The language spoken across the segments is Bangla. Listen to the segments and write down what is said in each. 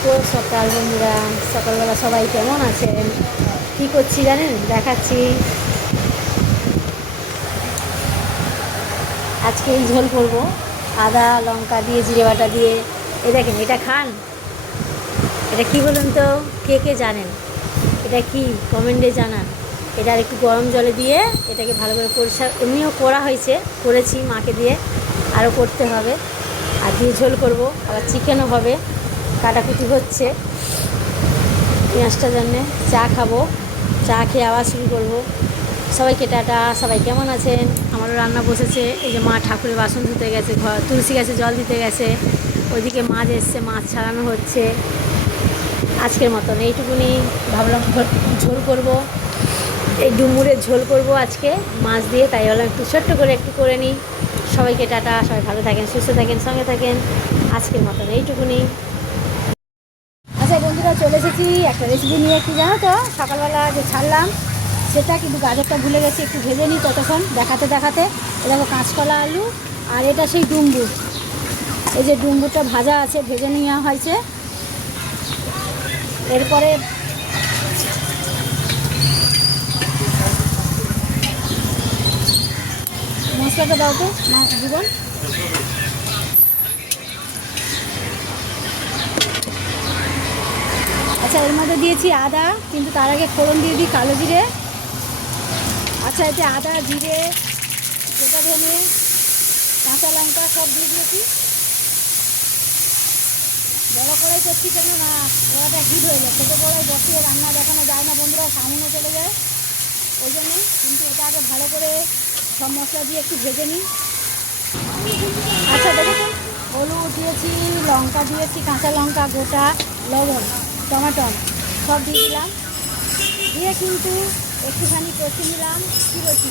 শুভ সকাল বন্ধুরা। সকালবেলা সবাই কেমন আছেন? কি করছি জানেন? দেখাচ্ছি। আজকে এই ঝোল করব আদা লঙ্কা দিয়ে, জিরে বাটা দিয়ে। এই দেখেন, এটা খান। এটা কি বলুন তো, কে কে জানেন? এটা কি কমেন্টে জানান। এটা আর একটু গরম জলে দিয়ে এটাকে ভালো করে পরিষ্কার, এমনিও করা হয়েছে, করেছি মাকে দিয়ে, আরও করতে হবে। আর দিয়ে ঝোল করব, আবার চিকেনও হবে, কাটাকুটি হচ্ছে পেঁয়াজটার জন্যে। চা খাবো, চা খেয়ে আবার শুরু করবো। সবাইকে টাটা। সবাই কেমন আছেন? আমারও রান্না বসেছে। এই যে মা ঠাকুরের বাসন ধুতে গেছে, ঘর তুলসী গাছে জল দিতে গেছে, ওইদিকে মাছ এসছে, মাছ ছাড়ানো হচ্ছে। আজকের মতন এইটুকুনি ভাবলাম ঝোল করব, এই ডুমুরের ঝোল করব আজকে মাছ দিয়ে, তাই ভাবলাম একটু ছোট্ট করে একটু করে নিই। সবাইকে টাটা। সবাই ভালো থাকেন, সুস্থ থাকেন, সঙ্গে থাকেন। আজকের মতন এইটুকুনি। আচ্ছা বন্ধুরা, চলে এসেছি একটা রেসিপি নিয়ে। কি জানো তো, সকালবেলা যে ছাড়লাম সেটা কিন্তু গাজরটা ভুলে গেছি, একটু ভেজে নিই ততক্ষণ দেখাতে দেখাতে। দেখো, কাঁচকলা আলু আর এটা সেই ডুমবুর। এই যে ডুমবুরটা ভাজা আছে, ভেজে নেওয়া হয়েছে। এরপরে মশলাটা দাও তো না জীবন। আচ্ছা, এর মধ্যে দিয়েছি আদা, কিন্তু তার আগে ফোড়ন দিয়ে দিই কালো জিরে। আচ্ছা, এতে আদা, জিরে, গোটা ধনে, কাঁচা লঙ্কা সব দিয়ে দিয়েছি। বড় কড়াই করছি কেন না, কড়াটা হিট হয়ে যায়। ছোটো কড়াই বসিয়ে রান্না দেখানো যায় না বন্ধুরা, সামনে চলে যায়, ওই জন্যই। কিন্তু এটা আগে ভালো করে সব মশলা দিয়ে একটু ভেজে নিই। আচ্ছা দেখেছেন, হলুদ দিয়েছি, লঙ্কা দিয়েছি, কাঁচা লঙ্কা গোটা, লবণ, টমেটো সব দিয়ে দিলাম। দিয়ে কিন্তু একটুখানি কষে নিলাম। কী বলছি,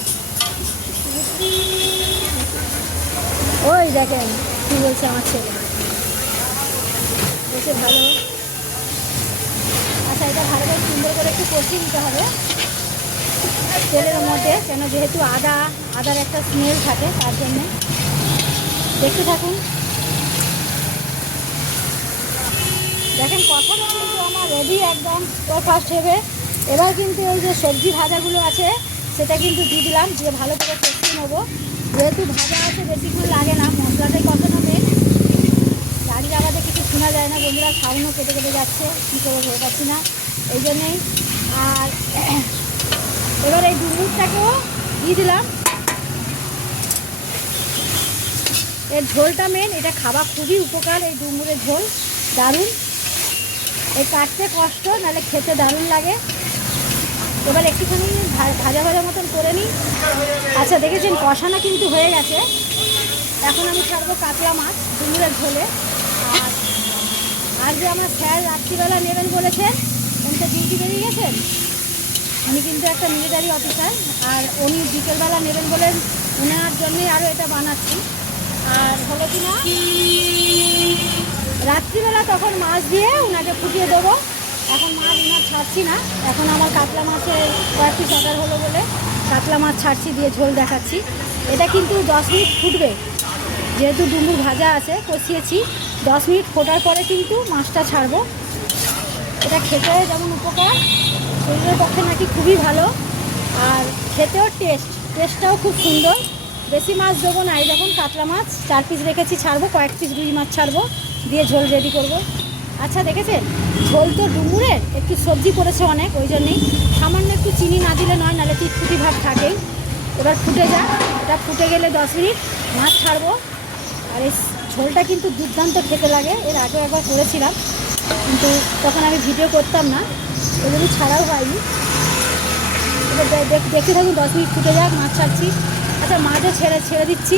ওই দেখেন কী বলছে আমার ছেলে, বেশি ভালো। আচ্ছা, এটা ভালো করে সুন্দর করে একটু কষিয়ে নিতে হবে তেলের মধ্যে, কেন যেহেতু আদার একটা স্মেল থাকে, তার জন্যে। দেখতে থাকুন। দেখেন, কথাটা কিন্তু আমার রেডি, একদম ফার্স্ট হবে। এবার কিন্তু এই যে সবজি ভাজাগুলো আছে সেটা কিন্তু দিয়ে দিলাম, দিয়ে ভালো করে কষিয়ে নেবো। যেহেতু ভাজা আছে বেশিক্ষণ লাগে না, মশলাটাই কষানো মেন। গাড়ির আওয়াজে কিছু শোনা যায় না বন্ধুরা, সাউন্ডও কেটে কেটে যাচ্ছে, কী করে ভেবে পাচ্ছি না, এই জন্যেই। আর এবার এই ডুমুরটাকেও দিয়ে দিলাম। এর ঝোলটা মেন, এটা খাওয়া খুবই উপকার, এই ডুমুরের ঝোল দারুণ। এই কাটতে কষ্ট, নাহলে খেতে দারুণ লাগে। এবার একটুখানি ভাজা ভাজা মতন করে নিই। আচ্ছা দেখেছেন, কষানো কিন্তু হয়ে গেছে। এখন আমি ছাড়বো কাতলা মাছ ডুমুরের ঝোলে। আর আর যে আমার স্যার রাত্রিবেলা নেবেন বলেছেন, উনি তো ডিউটি বেরিয়ে গেছেন, উনি কিন্তু একটা মিলিটারি অফিসার, আর উনি বিকেলবেলা নেবেন বলেন, ওনার জন্যই আরও এটা বানাচ্ছি। আর হলো কি না, রাত্রিবেলা তখন মাছ দিয়ে ওনাকে ফুটিয়ে দেবো। এখন মাছ ওনার ছাড়ছি না, এখন আমার কাতলা মাছের কয়েকটি অর্ডার হলো বলে কাতলা মাছ ছাড়ছি, দিয়ে ঝোল দেখাচ্ছি। এটা কিন্তু 10 মিনিট ফুটবে, যেহেতু ডুমুর ভাজা আছে, কষিয়েছি। 10 মিনিট ফোটার পরে কিন্তু মাছটা ছাড়বো। এটা খেতে যেমন উপকার, শরীরের পক্ষে নাকি খুবই ভালো, আর খেতেও টেস্টটাও খুব সুন্দর। বেশি মাছ দেবো না, এই যখন কাতলা মাছ 4 পিস রেখেছি, ছাড়বো কয়েক পিস রুই মাছ ছাড়বো, দিয়ে ঝোল রেডি করব। আচ্ছা দেখেছেন, ঝোল তো ডুমুরের একটু সবজি পড়েছে অনেক, ওই জন্যেই সামান্য একটু চিনি না দিলে নয়, নাহলে চিটকুটি ভাব থাকেই। এবার ফুটে যাক, এটা ফুটে গেলে 10 মিনিট মাছ ছাড়বো। আর এই ঝোলটা কিন্তু দুর্দান্ত খেতে লাগে, এর আগেও একবার করেছিলাম, কিন্তু তখন আমি ভিডিও করতাম না, ওই জন্য ছাড়াও হয়নি। এবার দেখতে থাকুন, 10 মিনিট ফুটে যাক, মাছ ছাড়ছি। আচ্ছা, মাছও ছেড়ে দিচ্ছি।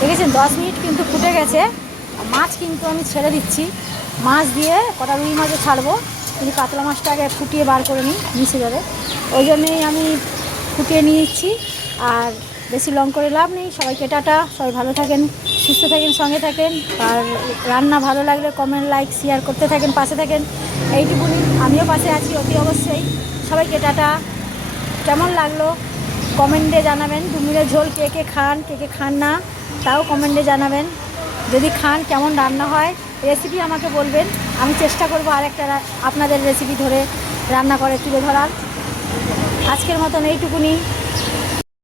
দেখেছেন 10 মিনিট কিন্তু ফুটে গেছে, মাছ কিন্তু আমি ছেড়ে দিচ্ছি। মাছ দিয়ে কটা রুই মাছও ছাড়বো, কিন্তু কাতলা মাছটা আগে ফুটিয়ে বার করে নিই মিশে যাবে, ওই জন্যই আমি ফুটিয়ে নিয়ে নিচ্ছি। আর বেশি লং করে লাভ নেই। সবাইকে টাটা। সবাই ভালো থাকেন, সুস্থ থাকেন, সঙ্গে থাকেন। আর রান্না ভালো লাগলে কমেন্ট, লাইক, শেয়ার করতে থাকেন, পাশে থাকেন, এইটুকুনি। আমিও পাশে আছি অতি অবশ্যই। সবাইকে টাটা। কেমন লাগলো কমেন্টে জানাবেন। ডুমুরের ঝোল কে কে খান, কে কে খান না, তাও কমেন্টে জানাবেন। যদি খান, কেমন রান্না হয় রেসিপি আমাকে বলবেন, আমি চেষ্টা করব আরেকটা আপনাদের রেসিপি ধরে রান্না করে তুলে ধরার। আজকের মতন এইটুকুনি।